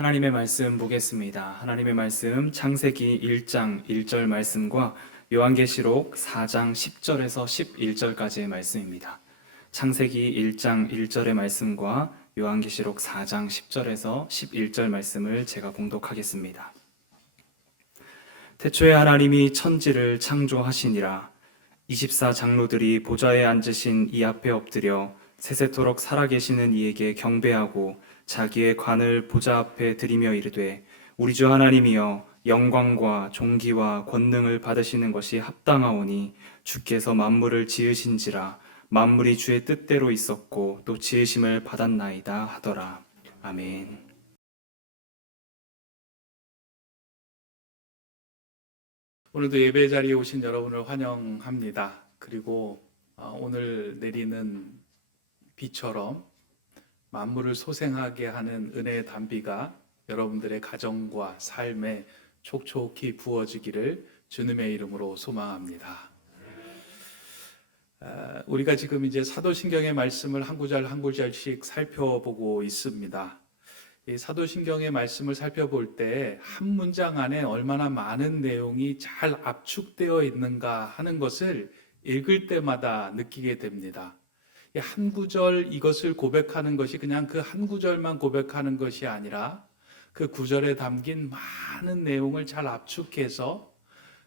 하나님의 말씀 보겠습니다. 하나님의 말씀 창세기 1장 1절 말씀과 요한계시록 4장 10절에서 11절까지의 말씀입니다. 창세기 1장 1절의 말씀과 요한계시록 4장 10절에서 11절 말씀을 제가 공독하겠습니다. 태초에 하나님이 천지를 창조하시니라. 24장로들이 보좌에 앉으신 이 앞에 엎드려 세세토록 살아계시는 이에게 경배하고 자기의 관을 보좌 앞에 드리며 이르되, 우리 주 하나님이여, 영광과 존귀와 권능을 받으시는 것이 합당하오니 주께서 만물을 지으신지라. 만물이 주의 뜻대로 있었고 또 지으심을 받았나이다 하더라. 아멘. 오늘도 예배 자리에 오신 여러분을 환영합니다. 그리고 오늘 내리는 비처럼 만물을 소생하게 하는 은혜의 단비가 여러분들의 가정과 삶에 촉촉히 부어지기를 주님의 이름으로 소망합니다. 우리가 지금 이제 사도신경의 말씀을 한 구절 한 구절씩 살펴보고 있습니다. 이 사도신경의 말씀을 살펴볼 때 한 문장 안에 얼마나 많은 내용이 잘 압축되어 있는가 하는 것을 읽을 때마다 느끼게 됩니다. 한 구절 이것을 고백하는 것이 그냥 그 한 구절만 고백하는 것이 아니라 그 구절에 담긴 많은 내용을 잘 압축해서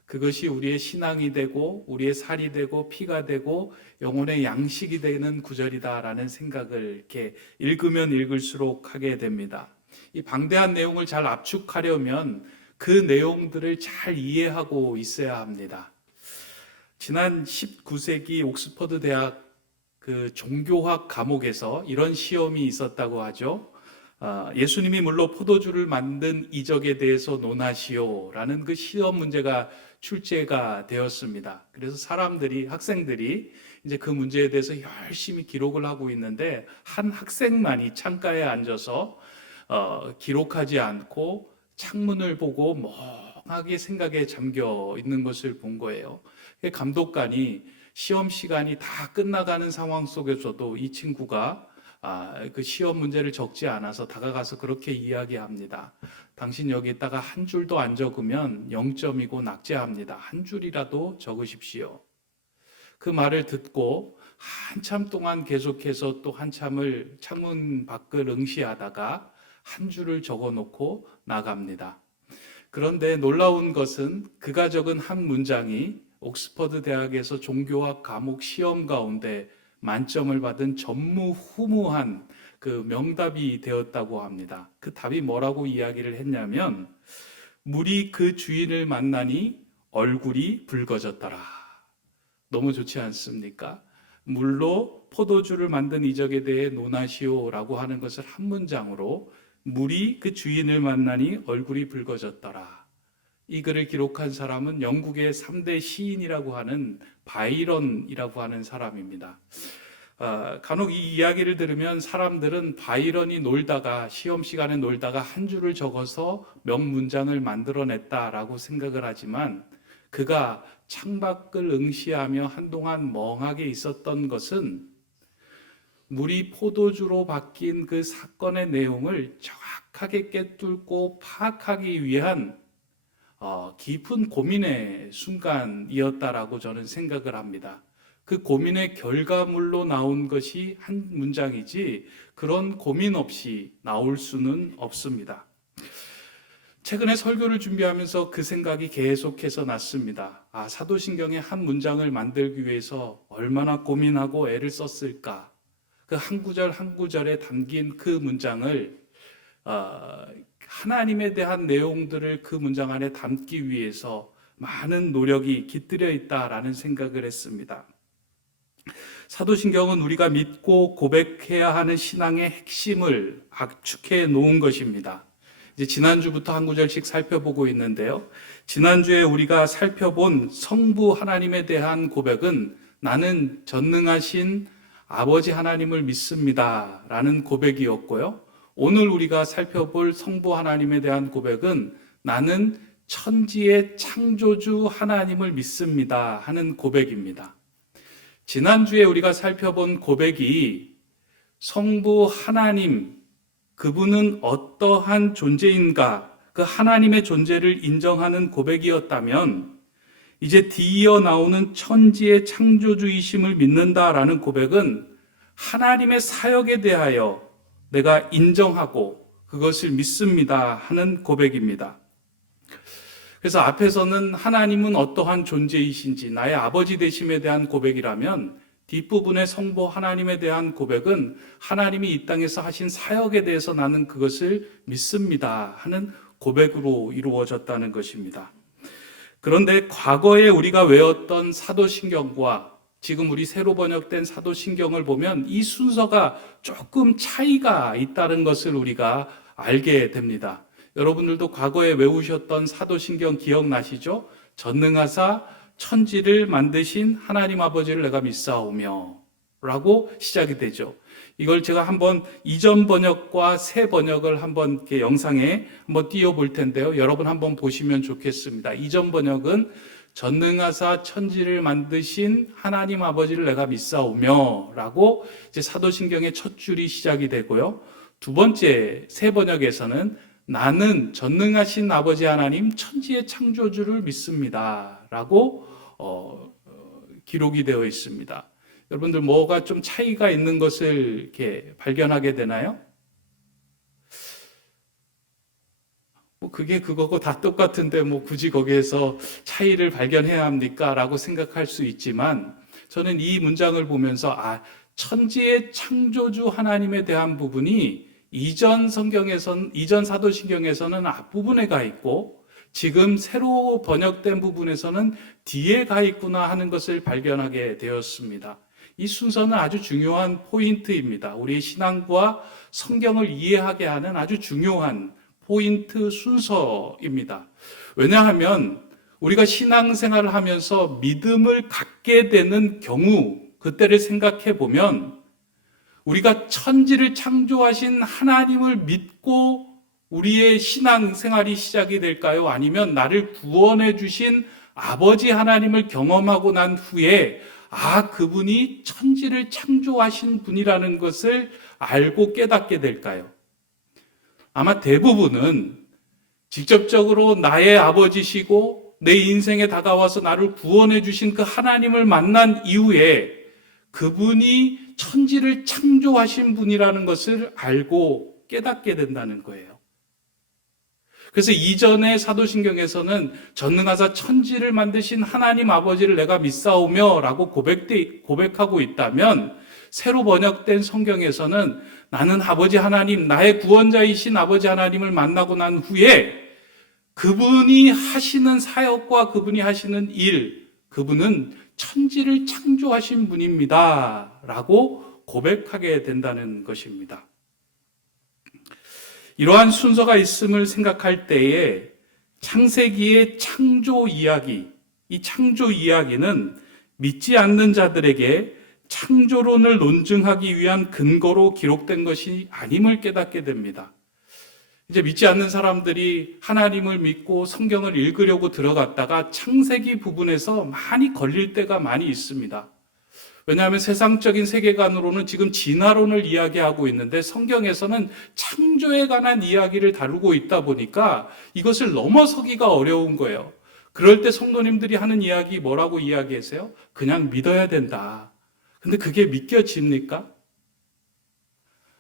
그것이 우리의 신앙이 되고 우리의 살이 되고 피가 되고 영혼의 양식이 되는 구절이다라는 생각을 이렇게 읽으면 읽을수록 하게 됩니다. 이 방대한 내용을 잘 압축하려면 그 내용들을 잘 이해하고 있어야 합니다. 지난 19세기 옥스퍼드 대학 그 종교학 과목에서 이런 시험이 있었다고 하죠. 예수님이 물로 포도주를 만든 이적에 대해서 논하시오라는 그 시험 문제가 출제가 되었습니다. 그래서 학생들이 이제 그 문제에 대해서 열심히 기록을 하고 있는데 한 학생만이 창가에 앉아서 기록하지 않고 창문을 보고 멍하게 생각에 잠겨 있는 것을 본 거예요. 감독관이 시험 시간이 다 끝나가는 상황 속에서도 이 친구가 그 시험 문제를 적지 않아서 다가가서 그렇게 이야기합니다. 당신 여기다가 한 줄도 안 적으면 0점이고 낙제합니다. 한 줄이라도 적으십시오. 그 말을 듣고 한참 동안 계속해서 또 한참을 창문 밖을 응시하다가 한 줄을 적어놓고 나갑니다. 그런데 놀라운 것은 그가 적은 한 문장이 옥스퍼드 대학에서 종교학 과목 시험 가운데 만점을 받은 전무후무한 그 명답이 되었다고 합니다. 그 답이 뭐라고 이야기를 했냐면, 물이 그 주인을 만나니 얼굴이 붉어졌더라. 너무 좋지 않습니까? 물로 포도주를 만든 이적에 대해 논하시오라고 하는 것을 한 문장으로 물이 그 주인을 만나니 얼굴이 붉어졌더라. 이 글을 기록한 사람은 영국의 3대 시인이라고 하는 바이런이라고 하는 사람입니다. 간혹 이 이야기를 들으면 사람들은 바이런이 시험 시간에 놀다가 한 줄을 적어서 명문장을 만들어냈다라고 생각을 하지만, 그가 창밖을 응시하며 한동안 멍하게 있었던 것은 물이 포도주로 바뀐 그 사건의 내용을 정확하게 꿰뚫고 파악하기 위한 깊은 고민의 순간이었다라고 저는 생각을 합니다. 그 고민의 결과물로 나온 것이 한 문장이지 그런 고민 없이 나올 수는 없습니다. 최근에 설교를 준비하면서 그 생각이 계속해서 났습니다. 사도신경의 한 문장을 만들기 위해서 얼마나 고민하고 애를 썼을까. 그 한 구절 한 구절에 담긴 그 문장을 하나님에 대한 내용들을 그 문장 안에 담기 위해서 많은 노력이 깃들여 있다라는 생각을 했습니다. 사도신경은 우리가 믿고 고백해야 하는 신앙의 핵심을 압축해 놓은 것입니다. 이제 지난주부터 한 구절씩 살펴보고 있는데요. 지난주에 우리가 살펴본 성부 하나님에 대한 고백은 나는 전능하신 아버지 하나님을 믿습니다 라는 고백이었고요. 오늘 우리가 살펴볼 성부 하나님에 대한 고백은 나는 천지의 창조주 하나님을 믿습니다 하는 고백입니다. 지난주에 우리가 살펴본 고백이 성부 하나님, 그분은 어떠한 존재인가, 그 하나님의 존재를 인정하는 고백이었다면 이제 뒤이어 나오는 천지의 창조주이심을 믿는다라는 고백은 하나님의 사역에 대하여 내가 인정하고 그것을 믿습니다 하는 고백입니다. 그래서 앞에서는 하나님은 어떠한 존재이신지 나의 아버지 되심에 대한 고백이라면 뒷부분의 성부 하나님에 대한 고백은 하나님이 이 땅에서 하신 사역에 대해서 나는 그것을 믿습니다 하는 고백으로 이루어졌다는 것입니다. 그런데 과거에 우리가 외웠던 사도신경과 지금 우리 새로 번역된 사도신경을 보면 이 순서가 조금 차이가 있다는 것을 우리가 알게 됩니다. 여러분들도 과거에 외우셨던 사도신경 기억나시죠? 전능하사 천지를 만드신 하나님 아버지를 내가 믿사오며 라고 시작이 되죠. 이걸 제가 한번 이전 번역과 새 번역을 한번 이렇게 영상에 한번 띄워볼 텐데요. 여러분 한번 보시면 좋겠습니다. 이전 번역은 전능하사 천지를 만드신 하나님 아버지를 내가 믿사오며 라고 이제 사도신경의 첫 줄이 시작이 되고요. 두 번째 새 번역에서는 나는 전능하신 아버지 하나님 천지의 창조주를 믿습니다 라고 기록이 되어 있습니다. 여러분들 뭐가 좀 차이가 있는 것을 이렇게 발견하게 되나요? 뭐 그게 그거고 다 똑같은데 뭐 굳이 거기에서 차이를 발견해야 합니까? 라고 생각할 수 있지만 저는 이 문장을 보면서 천지의 창조주 하나님에 대한 부분이 이전 사도신경에서는 앞부분에 가 있고 지금 새로 번역된 부분에서는 뒤에 가 있구나 하는 것을 발견하게 되었습니다. 이 순서는 아주 중요한 포인트입니다. 우리의 신앙과 성경을 이해하게 하는 아주 중요한 포인트 순서입니다. 왜냐하면 우리가 신앙생활을 하면서 믿음을 갖게 되는 경우 그때를 생각해 보면 우리가 천지를 창조하신 하나님을 믿고 우리의 신앙생활이 시작이 될까요? 아니면 나를 구원해 주신 아버지 하나님을 경험하고 난 후에 그분이 천지를 창조하신 분이라는 것을 알고 깨닫게 될까요? 아마 대부분은 직접적으로 나의 아버지시고 내 인생에 다가와서 나를 구원해 주신 그 하나님을 만난 이후에 그분이 천지를 창조하신 분이라는 것을 알고 깨닫게 된다는 거예요. 그래서 이전의 사도신경에서는 전능하사 천지를 만드신 하나님 아버지를 내가 믿사오며 라고 고백하고 있다면 새로 번역된 성경에서는 나는 아버지 하나님, 나의 구원자이신 아버지 하나님을 만나고 난 후에 그분이 하시는 사역과 그분이 하시는 일, 그분은 천지를 창조하신 분입니다 라고 고백하게 된다는 것입니다. 이러한 순서가 있음을 생각할 때에 창세기의 창조 이야기, 이 창조 이야기는 믿지 않는 자들에게 창조론을 논증하기 위한 근거로 기록된 것이 아님을 깨닫게 됩니다. 이제 믿지 않는 사람들이 하나님을 믿고 성경을 읽으려고 들어갔다가 창세기 부분에서 많이 걸릴 때가 많이 있습니다. 왜냐하면 세상적인 세계관으로는 지금 진화론을 이야기하고 있는데 성경에서는 창조에 관한 이야기를 다루고 있다 보니까 이것을 넘어서기가 어려운 거예요. 그럴 때 성도님들이 하는 이야기 뭐라고 이야기하세요? 그냥 믿어야 된다. 근데 그게 믿겨집니까?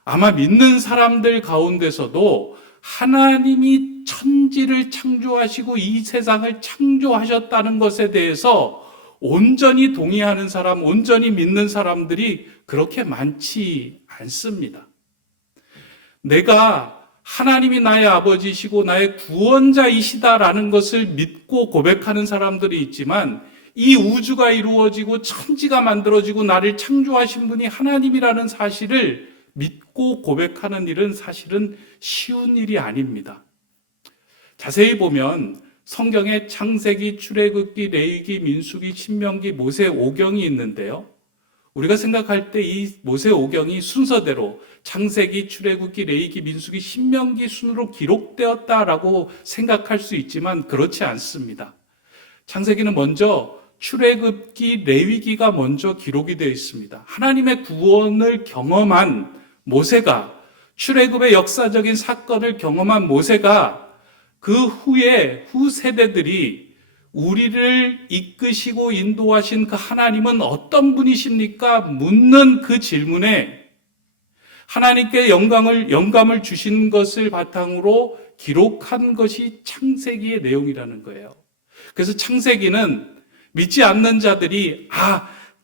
아마 믿는 사람들 가운데서도 하나님이 천지를 창조하시고 이 세상을 창조하셨다는 것에 대해서 온전히 동의하는 사람, 온전히 믿는 사람들이 그렇게 많지 않습니다. 내가 하나님이 나의 아버지시고 나의 구원자이시다라는 것을 믿고 고백하는 사람들이 있지만 이 우주가 이루어지고 천지가 만들어지고 나를 창조하신 분이 하나님이라는 사실을 믿고 고백하는 일은 사실은 쉬운 일이 아닙니다. 자세히 보면 성경에 창세기, 출애굽기, 레위기, 민수기, 신명기, 모세오경이 있는데요. 우리가 생각할 때 이 모세오경이 순서대로 창세기, 출애굽기, 레위기, 민수기, 신명기 순으로 기록되었다라고 생각할 수 있지만 그렇지 않습니다. 창세기는 먼저 출애굽기, 레위기가 먼저 기록이 되어 있습니다. 하나님의 구원을 경험한 모세가 출애굽의 역사적인 사건을 경험한 모세가 그 후에 후 세대들이 우리를 이끄시고 인도하신 그 하나님은 어떤 분이십니까? 묻는 그 질문에 하나님께 영감을 주신 것을 바탕으로 기록한 것이 창세기의 내용이라는 거예요. 그래서 창세기는 믿지 않는 자들이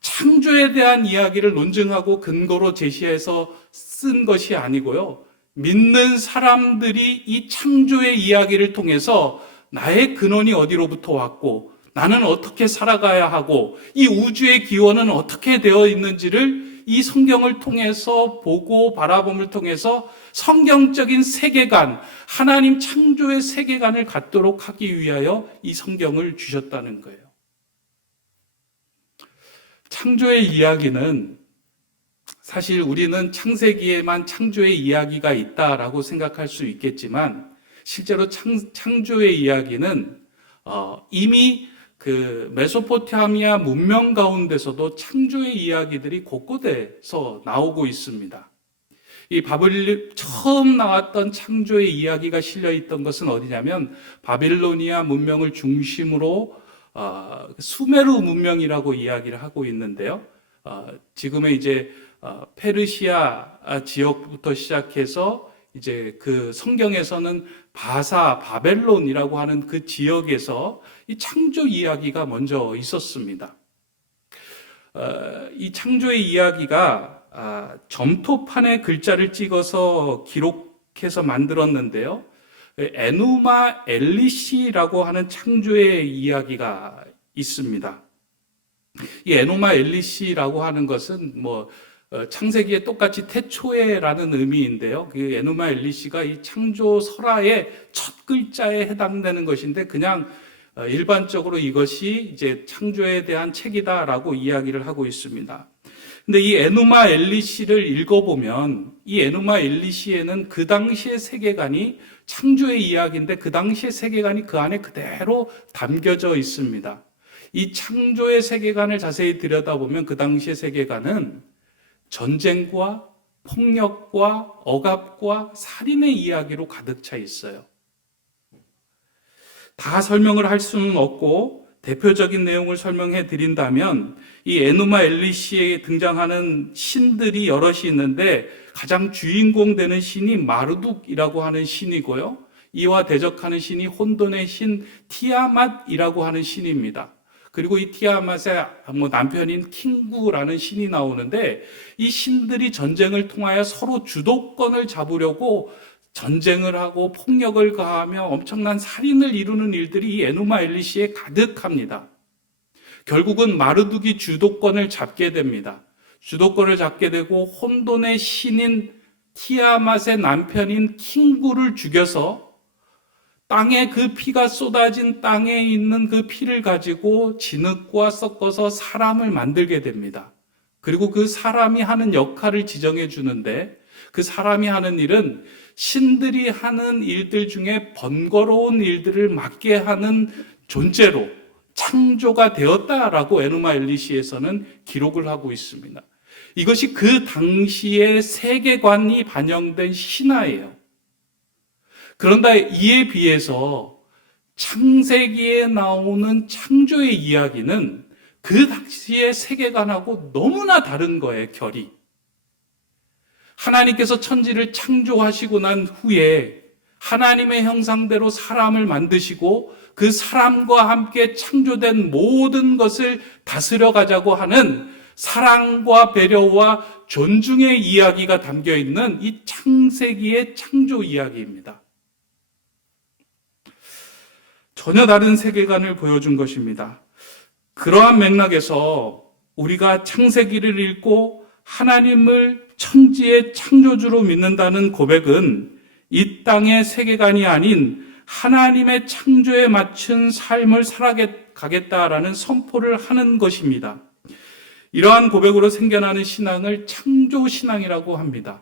창조에 대한 이야기를 논증하고 근거로 제시해서 쓴 것이 아니고요. 믿는 사람들이 이 창조의 이야기를 통해서 나의 근원이 어디로부터 왔고 나는 어떻게 살아가야 하고 이 우주의 기원은 어떻게 되어 있는지를 이 성경을 통해서 보고 바라봄을 통해서 성경적인 세계관, 하나님 창조의 세계관을 갖도록 하기 위하여 이 성경을 주셨다는 거예요. 창조의 이야기는 사실 우리는 창세기에만 창조의 이야기가 있다라고 생각할 수 있겠지만 실제로 창조의 이야기는 이미 그 메소포타미아 문명 가운데서도 창조의 이야기들이 곳곳에서 나오고 있습니다. 이 처음 나왔던 창조의 이야기가 실려 있던 것은 어디냐면 바빌로니아 문명을 중심으로 수메르 문명이라고 이야기를 하고 있는데요. 지금의 이제 페르시아 지역부터 시작해서 이제 그 성경에서는 바벨론이라고 하는 그 지역에서 이 창조 이야기가 먼저 있었습니다. 이 창조의 이야기가 점토판에 글자를 찍어서 기록해서 만들었는데요. 에누마 엘리시라고 하는 창조의 이야기가 있습니다. 이 에누마 엘리시라고 하는 것은 창세기에 똑같이 태초에라는 의미인데요. 그 에누마 엘리시가 이 창조 설화의 첫 글자에 해당되는 것인데 그냥 일반적으로 이것이 이제 창조에 대한 책이다라고 이야기를 하고 있습니다. 근데 이 에누마 엘리시를 읽어보면 이 에누마 엘리시에는 그 당시의 세계관이 창조의 이야기인데 그 당시의 세계관이 그 안에 그대로 담겨져 있습니다. 이 창조의 세계관을 자세히 들여다보면 그 당시의 세계관은 전쟁과 폭력과 억압과 살인의 이야기로 가득 차 있어요. 다 설명을 할 수는 없고 대표적인 내용을 설명해 드린다면 이 에누마 엘리시에 등장하는 신들이 여럿이 있는데 가장 주인공 되는 신이 마르둑이라고 하는 신이고요. 이와 대적하는 신이 혼돈의 신 티아맛이라고 하는 신입니다. 그리고 이 티아맛의 남편인 킹구라는 신이 나오는데 이 신들이 전쟁을 통하여 서로 주도권을 잡으려고 전쟁을 하고 폭력을 가하며 엄청난 살인을 이루는 일들이 이 에누마 엘리시에 가득합니다. 결국은 마르둑이 주도권을 잡게 됩니다. 주도권을 잡게 되고 혼돈의 신인 티아맛의 남편인 킹구를 죽여서 땅에 그 피가 쏟아진 땅에 있는 그 피를 가지고 진흙과 섞어서 사람을 만들게 됩니다. 그리고 그 사람이 하는 역할을 지정해 주는데 그 사람이 하는 일은 신들이 하는 일들 중에 번거로운 일들을 맡게 하는 존재로 창조가 되었다라고 에누마 엘리시에서는 기록을 하고 있습니다. 이것이 그 당시의 세계관이 반영된 신화예요. 그런데 이에 비해서 창세기에 나오는 창조의 이야기는 그 당시의 세계관하고 너무나 다른 거예요, 결이. 하나님께서 천지를 창조하시고 난 후에 하나님의 형상대로 사람을 만드시고 그 사람과 함께 창조된 모든 것을 다스려 가자고 하는 사랑과 배려와 존중의 이야기가 담겨 있는 이 창세기의 창조 이야기입니다. 전혀 다른 세계관을 보여준 것입니다. 그러한 맥락에서 우리가 창세기를 읽고 하나님을 천지의 창조주로 믿는다는 고백은 이 땅의 세계관이 아닌 하나님의 창조에 맞춘 삶을 살아가겠다라는 선포를 하는 것입니다. 이러한 고백으로 생겨나는 신앙을 창조신앙이라고 합니다.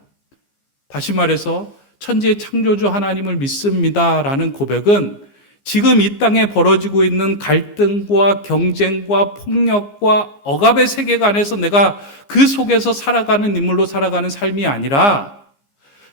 다시 말해서 천지의 창조주 하나님을 믿습니다라는 고백은 지금 이 땅에 벌어지고 있는 갈등과 경쟁과 폭력과 억압의 세계관에서 내가 그 속에서 살아가는 인물로 살아가는 삶이 아니라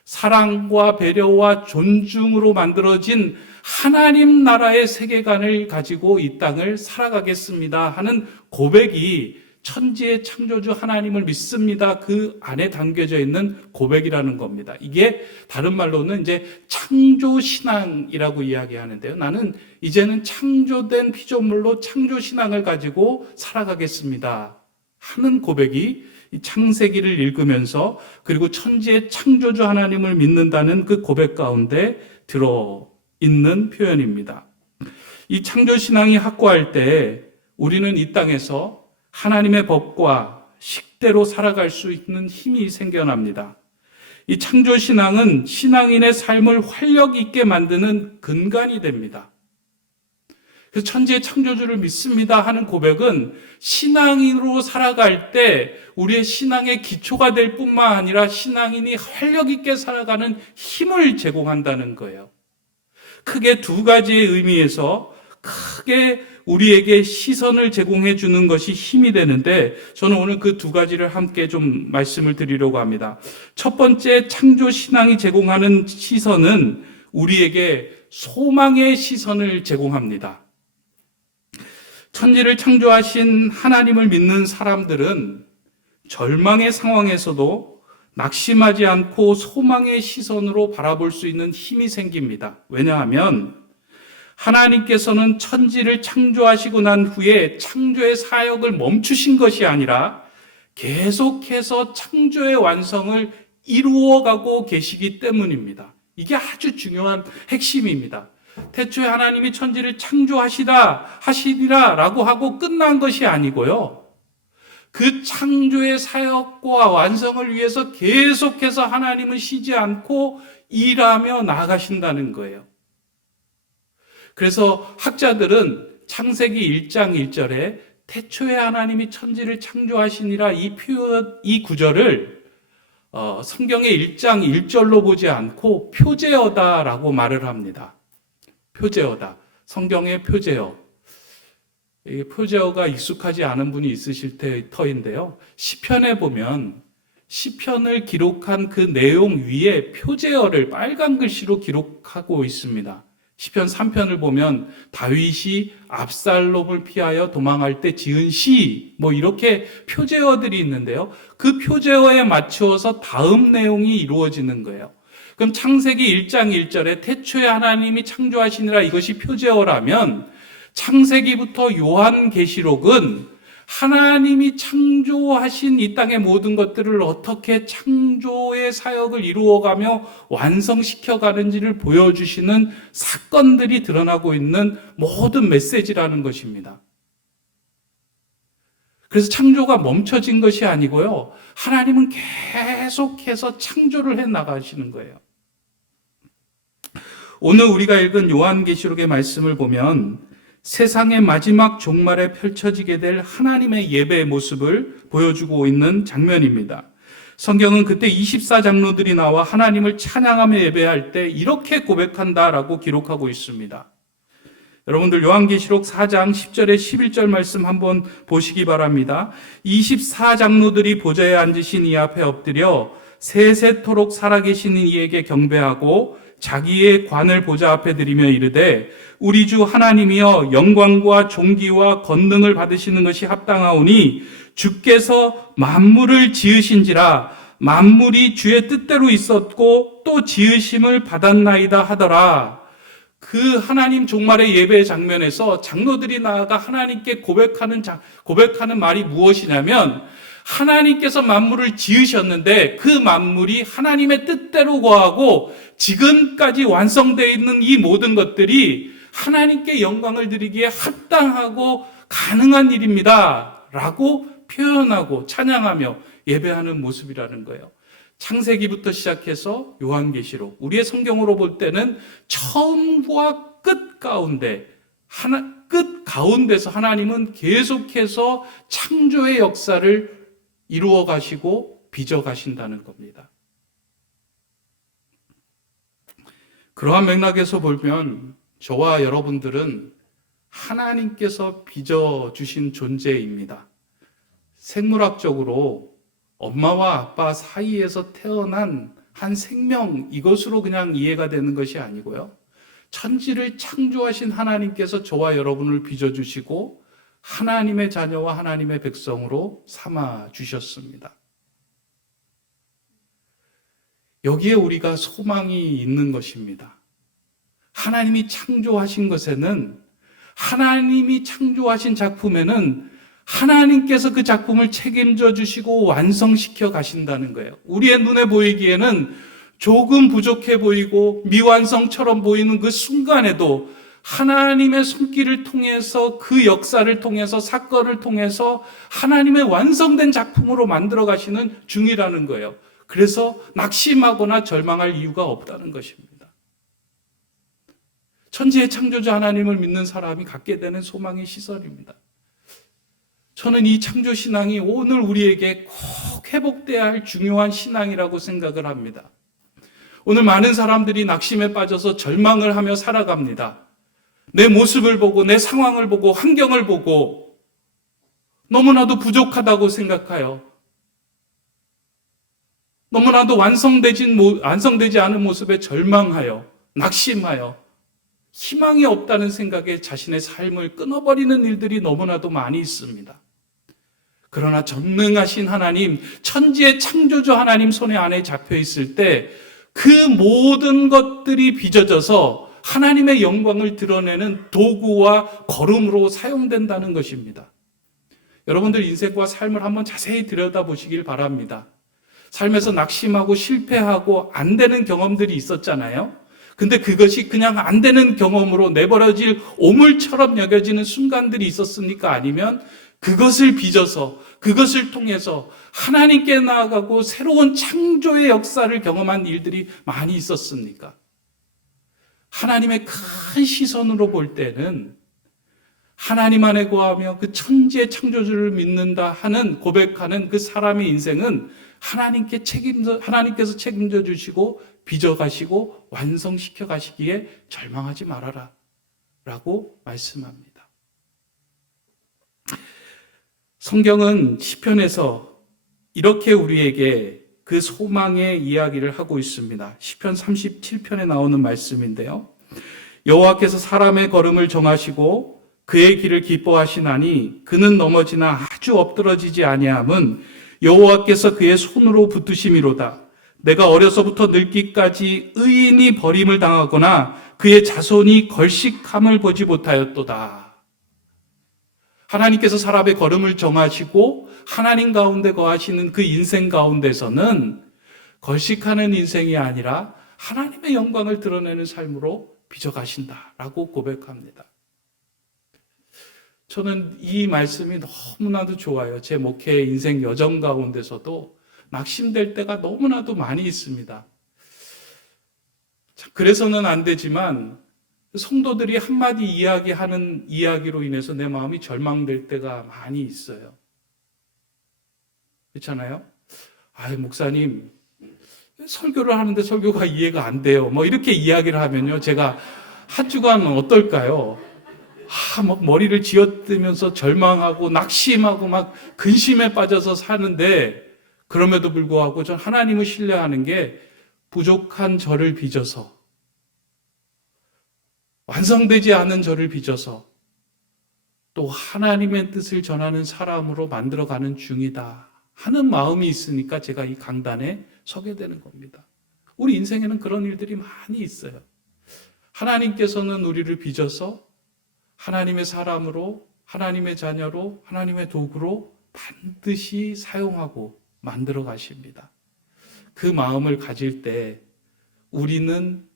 사랑과 배려와 존중으로 만들어진 하나님 나라의 세계관을 가지고 이 땅을 살아가겠습니다 하는 고백이 천지의 창조주 하나님을 믿습니다. 그 안에 담겨져 있는 고백이라는 겁니다. 이게 다른 말로는 이제 창조신앙이라고 이야기하는데요. 나는 이제는 창조된 피조물로 창조신앙을 가지고 살아가겠습니다 하는 고백이 이 창세기를 읽으면서 그리고 천지의 창조주 하나님을 믿는다는 그 고백 가운데 들어있는 표현입니다. 이 창조신앙이 확고할 때 우리는 이 땅에서 하나님의 법과 식대로 살아갈 수 있는 힘이 생겨납니다. 이 창조신앙은 신앙인의 삶을 활력 있게 만드는 근간이 됩니다. 그래서 천지의 창조주를 믿습니다 하는 고백은 신앙인으로 살아갈 때 우리의 신앙의 기초가 될 뿐만 아니라 신앙인이 활력 있게 살아가는 힘을 제공한다는 거예요. 크게 두 가지의 의미에서 크게 우리에게 시선을 제공해 주는 것이 힘이 되는데 저는 오늘 그 두 가지를 함께 좀 말씀을 드리려고 합니다. 첫 번째 창조 신앙이 제공하는 시선은 우리에게 소망의 시선을 제공합니다. 천지를 창조하신 하나님을 믿는 사람들은 절망의 상황에서도 낙심하지 않고 소망의 시선으로 바라볼 수 있는 힘이 생깁니다. 왜냐하면 하나님께서는 천지를 창조하시고 난 후에 창조의 사역을 멈추신 것이 아니라 계속해서 창조의 완성을 이루어가고 계시기 때문입니다. 이게 아주 중요한 핵심입니다. 태초에 하나님이 천지를 하시리라 라고 하고 끝난 것이 아니고요. 그 창조의 사역과 완성을 위해서 계속해서 하나님은 쉬지 않고 일하며 나아가신다는 거예요. 그래서 학자들은 창세기 1장 1절에 태초에 하나님이 천지를 창조하시니라 이 구절을 성경의 1장 1절로 보지 않고 표제어다라고 말을 합니다. 표제어다. 성경의 표제어. 이 표제어가 익숙하지 않은 분이 있으실 터인데요. 시편에 보면 시편을 기록한 그 내용 위에 표제어를 빨간 글씨로 기록하고 있습니다. 시편 3편을 보면 다윗이 압살롬을 피하여 도망할 때 지은 시 이렇게 표제어들이 있는데요. 그 표제어에 맞추어서 다음 내용이 이루어지는 거예요. 그럼 창세기 1장 1절에 태초에 하나님이 창조하시니라 이것이 표제어라면 창세기부터 요한계시록은 하나님이 창조하신 이 땅의 모든 것들을 어떻게 창조의 사역을 이루어가며 완성시켜가는지를 보여주시는 사건들이 드러나고 있는 모든 메시지라는 것입니다. 그래서 창조가 멈춰진 것이 아니고요. 하나님은 계속해서 창조를 해 나가시는 거예요. 오늘 우리가 읽은 요한계시록의 말씀을 보면 세상의 마지막 종말에 펼쳐지게 될 하나님의 예배의 모습을 보여주고 있는 장면입니다. 성경은 그때 24장로들이 나와 하나님을 찬양하며 예배할 때 이렇게 고백한다라고 기록하고 있습니다. 여러분들 요한계시록 4장 10절에 11절 말씀 한번 보시기 바랍니다. 24장로들이 보좌에 앉으신 이 앞에 엎드려 세세토록 살아계시는 이에게 경배하고 자기의 관을 보좌 앞에 드리며 이르되 우리 주 하나님이여 영광과 존귀와 권능을 받으시는 것이 합당하오니 주께서 만물을 지으신지라 만물이 주의 뜻대로 있었고 또 지으심을 받았나이다 하더라. 그 하나님 종말의 예배 장면에서 장로들이 나아가 하나님께 고백하는 말이 무엇이냐면 하나님께서 만물을 지으셨는데 그 만물이 하나님의 뜻대로 거하고 지금까지 완성되어 있는 이 모든 것들이 하나님께 영광을 드리기에 합당하고 가능한 일입니다 라고 표현하고 찬양하며 예배하는 모습이라는 거예요. 창세기부터 시작해서 요한계시록, 우리의 성경으로 볼 때는 처음과 끝 가운데서 하나님은 계속해서 창조의 역사를 이루어 가시고 빚어 가신다는 겁니다. 그러한 맥락에서 보면 저와 여러분들은 하나님께서 빚어 주신 존재입니다. 생물학적으로 엄마와 아빠 사이에서 태어난 한 생명, 이것으로 그냥 이해가 되는 것이 아니고요. 천지를 창조하신 하나님께서 저와 여러분을 빚어주시고 하나님의 자녀와 하나님의 백성으로 삼아 주셨습니다. 여기에 우리가 소망이 있는 것입니다. 하나님이 창조하신 것에는, 하나님이 창조하신 작품에는 하나님께서 그 작품을 책임져 주시고 완성시켜 가신다는 거예요. 우리의 눈에 보이기에는 조금 부족해 보이고 미완성처럼 보이는 그 순간에도 하나님의 손길을 통해서, 그 역사를 통해서, 사건을 통해서 하나님의 완성된 작품으로 만들어 가시는 중이라는 거예요. 그래서 낙심하거나 절망할 이유가 없다는 것입니다. 천지의 창조자 하나님을 믿는 사람이 갖게 되는 소망의 시선입니다. 저는 이 창조신앙이 오늘 우리에게 꼭 회복돼야 할 중요한 신앙이라고 생각을 합니다. 오늘 많은 사람들이 낙심에 빠져서 절망을 하며 살아갑니다. 내 모습을 보고, 내 상황을 보고, 환경을 보고 너무나도 부족하다고 생각하여, 너무나도 완성되지 않은 모습에 절망하여, 낙심하여, 희망이 없다는 생각에 자신의 삶을 끊어버리는 일들이 너무나도 많이 있습니다. 그러나 전능하신 하나님, 천지의 창조주 하나님 손에 안에 잡혀 있을 때 그 모든 것들이 빚어져서 하나님의 영광을 드러내는 도구와 거름으로 사용된다는 것입니다. 여러분들 인생과 삶을 한번 자세히 들여다보시길 바랍니다. 삶에서 낙심하고 실패하고 안 되는 경험들이 있었잖아요. 근데 그것이 그냥 안 되는 경험으로 내버려질 오물처럼 여겨지는 순간들이 있었습니까? 아니면 그것을 빚어서, 그것을 통해서 하나님께 나아가고 새로운 창조의 역사를 경험한 일들이 많이 있었습니까? 하나님의 큰 시선으로 볼 때는 하나님 안에 거하며 그 천지의 창조주를 믿는다 하는, 고백하는 그 사람의 인생은 하나님께서 책임져 주시고 빚어 가시고 완성시켜 가시기에 절망하지 말아라 라고 말씀합니다. 성경은 시편에서 이렇게 우리에게 그 소망의 이야기를 하고 있습니다. 시편 37편에 나오는 말씀인데요. 여호와께서 사람의 걸음을 정하시고 그의 길을 기뻐하시나니 그는 넘어지나 아주 엎드러지지 아니함은 여호와께서 그의 손으로 붙드심이로다. 내가 어려서부터 늙기까지 의인이 버림을 당하거나 그의 자손이 걸식함을 보지 못하였도다. 하나님께서 사람의 걸음을 정하시고 하나님 가운데 거하시는 그 인생 가운데서는 걸식하는 인생이 아니라 하나님의 영광을 드러내는 삶으로 빚어가신다라고 고백합니다. 저는 이 말씀이 너무나도 좋아요. 제 목회 인생 여정 가운데서도 낙심될 때가 너무나도 많이 있습니다. 그래서는 안 되지만 성도들이 한마디 이야기하는 이야기로 인해서 내 마음이 절망될 때가 많이 있어요. 그렇잖아요? 목사님, 설교를 하는데 설교가 이해가 안 돼요. 이렇게 이야기를 하면요. 제가 한 주간 어떨까요? 막 머리를 쥐어뜨면서 절망하고 낙심하고 막 근심에 빠져서 사는데, 그럼에도 불구하고 전 하나님을 신뢰하는 게 부족한 저를 빚어서, 완성되지 않은 저를 빚어서 또 하나님의 뜻을 전하는 사람으로 만들어가는 중이다 하는 마음이 있으니까 제가 이 강단에 서게 되는 겁니다. 우리 인생에는 그런 일들이 많이 있어요. 하나님께서는 우리를 빚어서 하나님의 사람으로, 하나님의 자녀로, 하나님의 도구로 반드시 사용하고 만들어 가십니다. 그 마음을 가질 때 우리는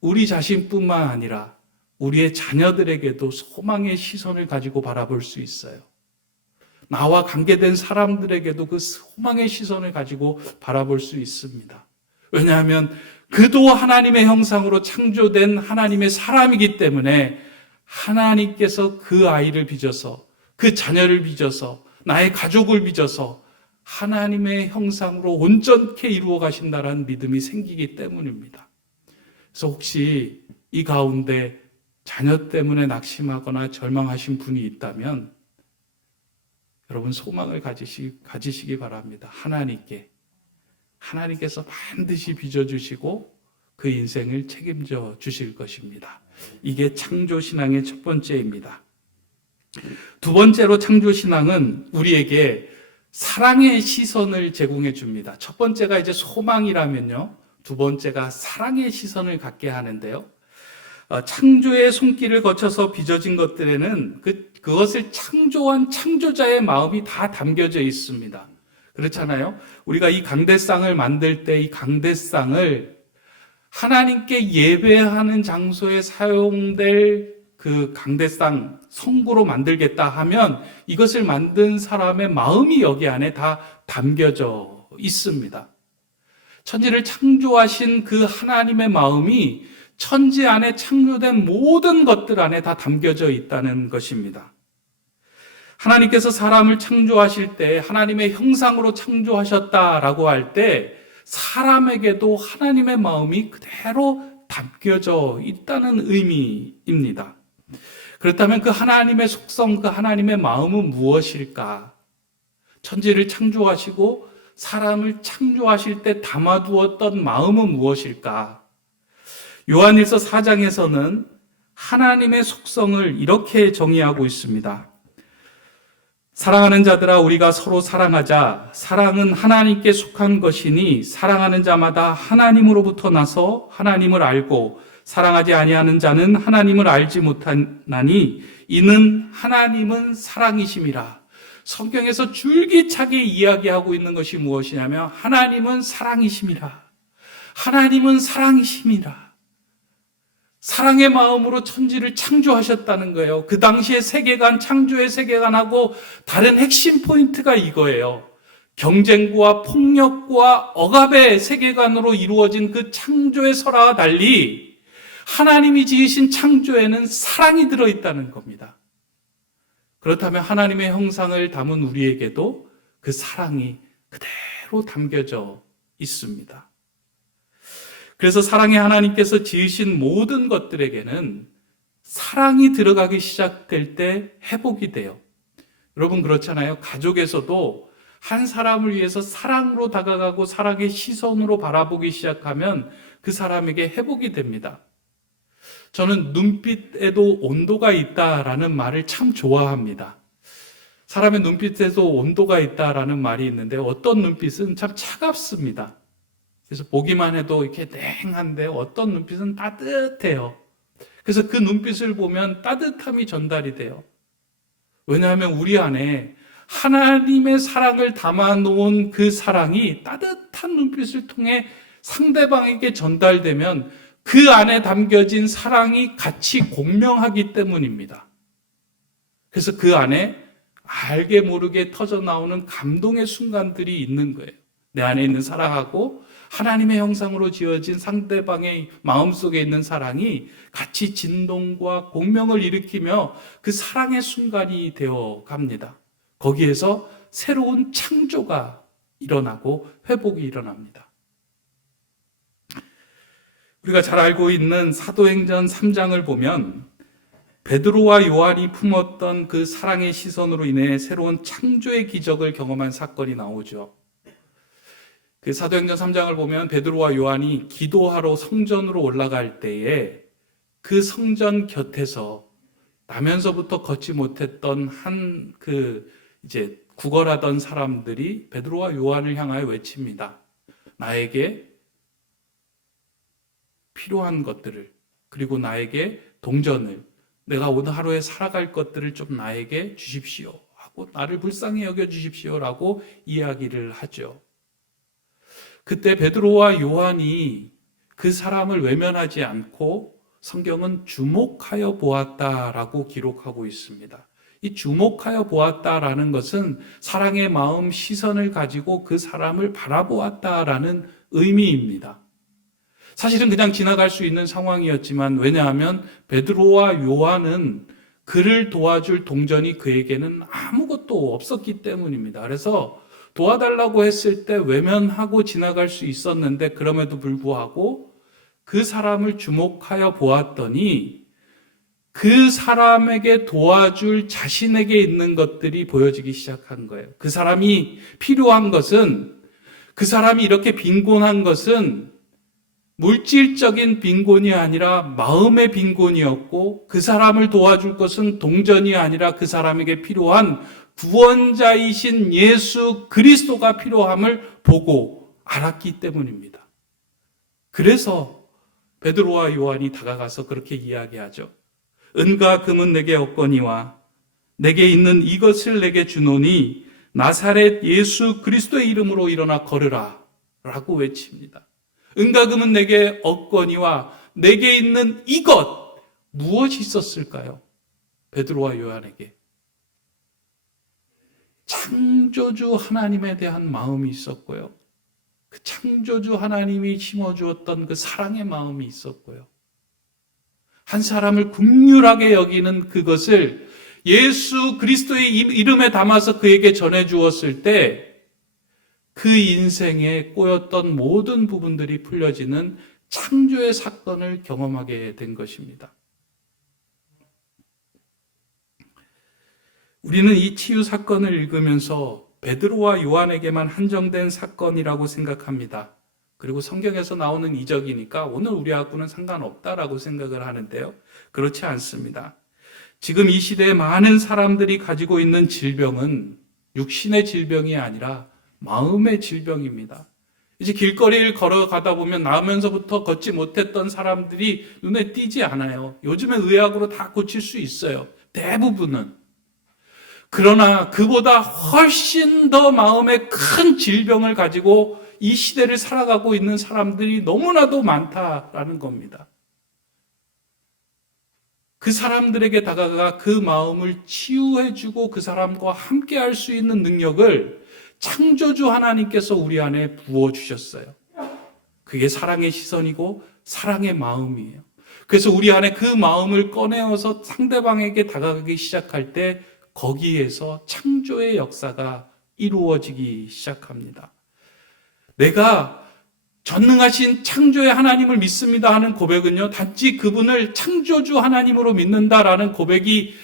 우리 자신뿐만 아니라 우리의 자녀들에게도 소망의 시선을 가지고 바라볼 수 있어요. 나와 관계된 사람들에게도 그 소망의 시선을 가지고 바라볼 수 있습니다. 왜냐하면 그도 하나님의 형상으로 창조된 하나님의 사람이기 때문에 하나님께서 그 아이를 빚어서, 그 자녀를 빚어서, 나의 가족을 빚어서 하나님의 형상으로 온전케 이루어 가신다라는 믿음이 생기기 때문입니다. 그래서 혹시 이 가운데 자녀 때문에 낙심하거나 절망하신 분이 있다면 여러분 소망을 가지시기 바랍니다. 하나님께. 하나님께서 반드시 빚어주시고 그 인생을 책임져 주실 것입니다. 이게 창조신앙의 첫 번째입니다. 두 번째로 창조신앙은 우리에게 사랑의 시선을 제공해 줍니다. 첫 번째가 이제 소망이라면요, 두 번째가 사랑의 시선을 갖게 하는데요. 창조의 손길을 거쳐서 빚어진 것들에는 그것을 창조한 창조자의 마음이 다 담겨져 있습니다. 그렇잖아요. 우리가 이 강대상을 만들 때 이 강대상을 하나님께 예배하는 장소에 사용될 그 강대상 성구로 만들겠다 하면 이것을 만든 사람의 마음이 여기 안에 다 담겨져 있습니다. 천지를 창조하신 그 하나님의 마음이 천지 안에 창조된 모든 것들 안에 다 담겨져 있다는 것입니다. 하나님께서 사람을 창조하실 때 하나님의 형상으로 창조하셨다라고 할 때 사람에게도 하나님의 마음이 그대로 담겨져 있다는 의미입니다. 그렇다면 그 하나님의 속성, 그 하나님의 마음은 무엇일까? 천지를 창조하시고 사람을 창조하실 때 담아두었던 마음은 무엇일까? 요한일서 4장에서는 하나님의 속성을 이렇게 정의하고 있습니다. 사랑하는 자들아, 우리가 서로 사랑하자. 사랑은 하나님께 속한 것이니 사랑하는 자마다 하나님으로부터 나서 하나님을 알고 사랑하지 아니하는 자는 하나님을 알지 못하나니 이는 하나님은 사랑이심이라. 성경에서 줄기차게 이야기하고 있는 것이 무엇이냐면 하나님은 사랑이심이라. 하나님은 사랑이심이라. 사랑의 마음으로 천지를 창조하셨다는 거예요. 그 당시의 세계관, 창조의 세계관하고 다른 핵심 포인트가 이거예요. 경쟁과 폭력과 억압의 세계관으로 이루어진 그 창조의 설화와 달리 하나님이 지으신 창조에는 사랑이 들어있다는 겁니다. 그렇다면 하나님의 형상을 담은 우리에게도 그 사랑이 그대로 담겨져 있습니다. 그래서 사랑의 하나님께서 지으신 모든 것들에게는 사랑이 들어가기 시작될 때 회복이 돼요. 여러분 그렇잖아요. 가족에서도 한 사람을 위해서 사랑으로 다가가고 사랑의 시선으로 바라보기 시작하면 그 사람에게 회복이 됩니다. 저는 눈빛에도 온도가 있다라는 말을 참 좋아합니다. 사람의 눈빛에도 온도가 있다라는 말이 있는데 어떤 눈빛은 참 차갑습니다. 그래서 보기만 해도 이렇게 냉한데 어떤 눈빛은 따뜻해요. 그래서 그 눈빛을 보면 따뜻함이 전달이 돼요. 왜냐하면 우리 안에 하나님의 사랑을 담아놓은 그 사랑이 따뜻한 눈빛을 통해 상대방에게 전달되면 그 안에 담겨진 사랑이 같이 공명하기 때문입니다. 그래서 그 안에 알게 모르게 터져나오는 감동의 순간들이 있는 거예요. 내 안에 있는 사랑하고 하나님의 형상으로 지어진 상대방의 마음속에 있는 사랑이 같이 진동과 공명을 일으키며 그 사랑의 순간이 되어 갑니다. 거기에서 새로운 창조가 일어나고 회복이 일어납니다. 우리가 잘 알고 있는 사도행전 3장을 보면 베드로와 요한이 품었던 그 사랑의 시선으로 인해 새로운 창조의 기적을 경험한 사건이 나오죠. 그 사도행전 3장을 보면 베드로와 요한이 기도하러 성전으로 올라갈 때에 그 성전 곁에서 나면서부터 걷지 못했던 이제 구걸하던 사람들이 베드로와 요한을 향하여 외칩니다. 나에게 필요한 것들을, 그리고 나에게 동전을, 내가 오늘 하루에 살아갈 것들을 좀 나에게 주십시오 하고 나를 불쌍히 여겨 주십시오라고 이야기를 하죠. 그때 베드로와 요한이 그 사람을 외면하지 않고 성경은 주목하여 보았다라고 기록하고 있습니다. 이 주목하여 보았다라는 것은 사랑의 마음, 시선을 가지고 그 사람을 바라보았다라는 의미입니다. 사실은 그냥 지나갈 수 있는 상황이었지만 왜냐하면 베드로와 요한은 그를 도와줄 동전이 그에게는 아무것도 없었기 때문입니다. 그래서 도와달라고 했을 때 외면하고 지나갈 수 있었는데 그럼에도 불구하고 그 사람을 주목하여 보았더니 그 사람에게 도와줄 자신에게 있는 것들이 보여지기 시작한 거예요. 그 사람이 필요한 것은 그 사람이 이렇게 빈곤한 것은 물질적인 빈곤이 아니라 마음의 빈곤이었고, 그 사람을 도와줄 것은 동전이 아니라 그 사람에게 필요한 구원자이신 예수 그리스도가 필요함을 보고 알았기 때문입니다. 그래서 베드로와 요한이 다가가서 그렇게 이야기하죠. 은과 금은 내게 없거니와 내게 있는 이것을 내게 주노니 나사렛 예수 그리스도의 이름으로 일어나 걸으라 라고 외칩니다. 은과 금은 내게 없거니와 내게 있는 이것, 무엇이 있었을까요? 베드로와 요한에게 창조주 하나님에 대한 마음이 있었고요. 그 창조주 하나님이 심어주었던 그 사랑의 마음이 있었고요. 한 사람을 긍휼하게 여기는 그것을 예수 그리스도의 이름에 담아서 그에게 전해주었을 때 그 인생에 꼬였던 모든 부분들이 풀려지는 창조의 사건을 경험하게 된 것입니다. 우리는 이 치유 사건을 읽으면서 베드로와 요한에게만 한정된 사건이라고 생각합니다. 그리고 성경에서 나오는 이적이니까 오늘 우리하고는 상관없다라고 생각을 하는데요. 그렇지 않습니다. 지금 이 시대에 많은 사람들이 가지고 있는 질병은 육신의 질병이 아니라 마음의 질병입니다. 이제 길거리를 걸어가다 보면 나오면서부터 걷지 못했던 사람들이 눈에 띄지 않아요. 요즘에 의학으로 다 고칠 수 있어요. 대부분은. 그러나 그보다 훨씬 더 마음의 큰 질병을 가지고 이 시대를 살아가고 있는 사람들이 너무나도 많다라는 겁니다. 그 사람들에게 다가가 그 마음을 치유해주고 그 사람과 함께 할 수 있는 능력을 창조주 하나님께서 우리 안에 부어주셨어요. 그게 사랑의 시선이고 사랑의 마음이에요. 그래서 우리 안에 그 마음을 꺼내어서 상대방에게 다가가기 시작할 때 거기에서 창조의 역사가 이루어지기 시작합니다. 내가 전능하신 창조의 하나님을 믿습니다 하는 고백은요, 단지 그분을 창조주 하나님으로 믿는다라는 고백이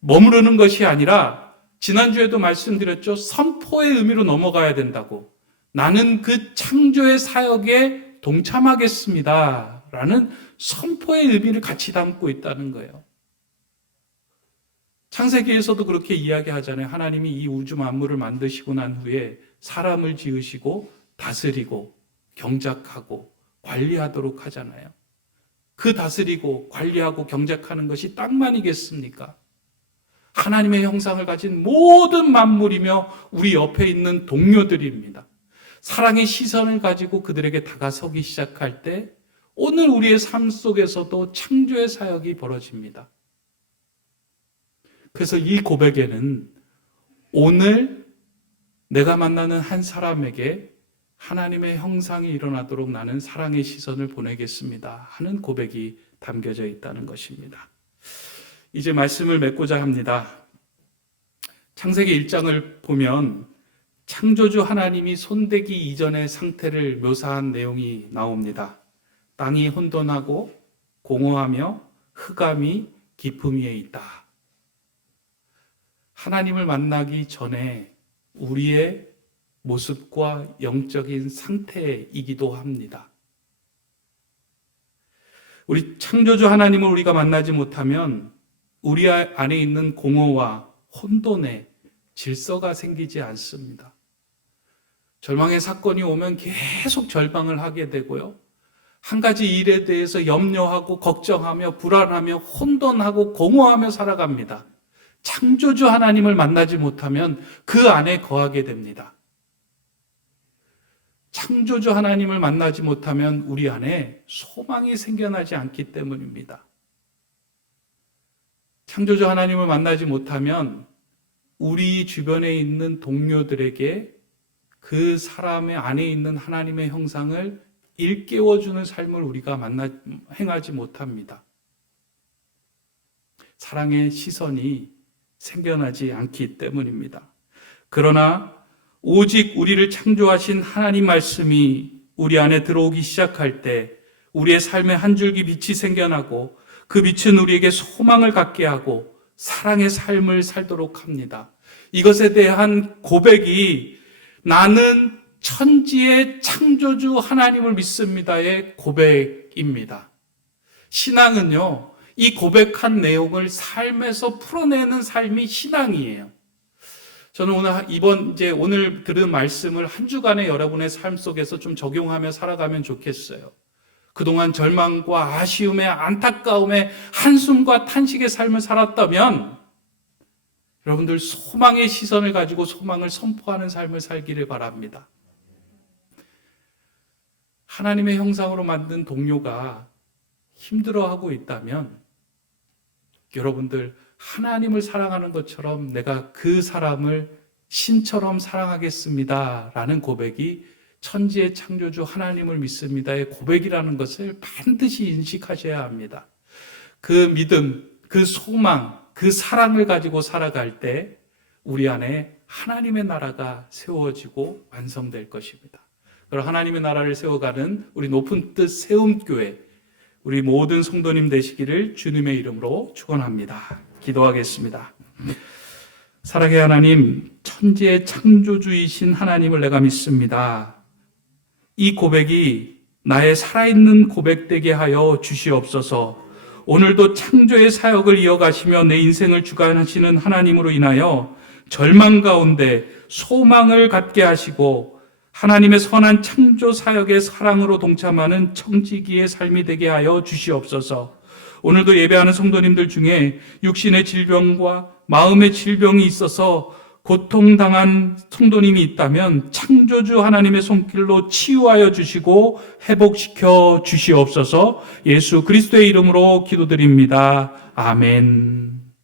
머무르는 것이 아니라 지난주에도 말씀드렸죠. 선포의 의미로 넘어가야 된다고. 나는 그 창조의 사역에 동참하겠습니다 라는 선포의 의미를 같이 담고 있다는 거예요. 창세기에서도 그렇게 이야기하잖아요. 하나님이 이 우주 만물을 만드시고 난 후에 사람을 지으시고 다스리고 경작하고 관리하도록 하잖아요. 그 다스리고 관리하고 경작하는 것이 땅만이겠습니까? 하나님의 형상을 가진 모든 만물이며 우리 옆에 있는 동료들입니다. 사랑의 시선을 가지고 그들에게 다가서기 시작할 때 오늘 우리의 삶 속에서도 창조의 사역이 벌어집니다. 그래서 이 고백에는 오늘 내가 만나는 한 사람에게 하나님의 형상이 일어나도록 나는 사랑의 시선을 보내겠습니다 하는 고백이 담겨져 있다는 것입니다. 이제 말씀을 맺고자 합니다. 창세기 1장을 보면 창조주 하나님이 손대기 이전의 상태를 묘사한 내용이 나옵니다. 땅이 혼돈하고 공허하며 흑암이 깊음 위에 있다. 하나님을 만나기 전에 우리의 모습과 영적인 상태이기도 합니다. 우리 창조주 하나님을 우리가 만나지 못하면 우리 안에 있는 공허와 혼돈에 질서가 생기지 않습니다. 절망의 사건이 오면 계속 절망을 하게 되고요. 한 가지 일에 대해서 염려하고 걱정하며 불안하며 혼돈하고 공허하며 살아갑니다. 창조주 하나님을 만나지 못하면 그 안에 거하게 됩니다. 창조주 하나님을 만나지 못하면 우리 안에 소망이 생겨나지 않기 때문입니다. 창조주 하나님을 만나지 못하면 우리 주변에 있는 동료들에게 그 사람의 안에 있는 하나님의 형상을 일깨워주는 삶을 우리가 행하지 못합니다. 사랑의 시선이 생겨나지 않기 때문입니다. 그러나 오직 우리를 창조하신 하나님 말씀이 우리 안에 들어오기 시작할 때 우리의 삶에 한 줄기 빛이 생겨나고 그 빛은 우리에게 소망을 갖게 하고 사랑의 삶을 살도록 합니다. 이것에 대한 고백이 나는 천지의 창조주 하나님을 믿습니다의 고백입니다. 신앙은요, 이 고백한 내용을 삶에서 풀어내는 삶이 신앙이에요. 저는 오늘 들은 말씀을 한 주간의 여러분의 삶 속에서 좀 적용하며 살아가면 좋겠어요. 그동안 절망과 아쉬움에, 안타까움에, 한숨과 탄식의 삶을 살았다면 여러분들 소망의 시선을 가지고 소망을 선포하는 삶을 살기를 바랍니다. 하나님의 형상으로 만든 동료가 힘들어하고 있다면 여러분들 하나님을 사랑하는 것처럼 내가 그 사람을 신처럼 사랑하겠습니다 라는 고백이 천지의 창조주 하나님을 믿습니다의 고백이라는 것을 반드시 인식하셔야 합니다. 그 믿음, 그 소망, 그 사랑을 가지고 살아갈 때 우리 안에 하나님의 나라가 세워지고 완성될 것입니다. 그럼 하나님의 나라를 세워가는 우리 높은 뜻 세움교회, 우리 모든 성도님 되시기를 주님의 이름으로 축원합니다. 기도하겠습니다. 사랑의 하나님, 천지의 창조주이신 하나님을 내가 믿습니다. 이 고백이 나의 살아있는 고백되게 하여 주시옵소서. 오늘도 창조의 사역을 이어가시며 내 인생을 주관하시는 하나님으로 인하여 절망 가운데 소망을 갖게 하시고 하나님의 선한 창조 사역의 사랑으로 동참하는 청지기의 삶이 되게 하여 주시옵소서. 오늘도 예배하는 성도님들 중에 육신의 질병과 마음의 질병이 있어서 고통당한 성도님이 있다면 창조주 하나님의 손길로 치유하여 주시고 회복시켜 주시옵소서. 예수 그리스도의 이름으로 기도드립니다. 아멘.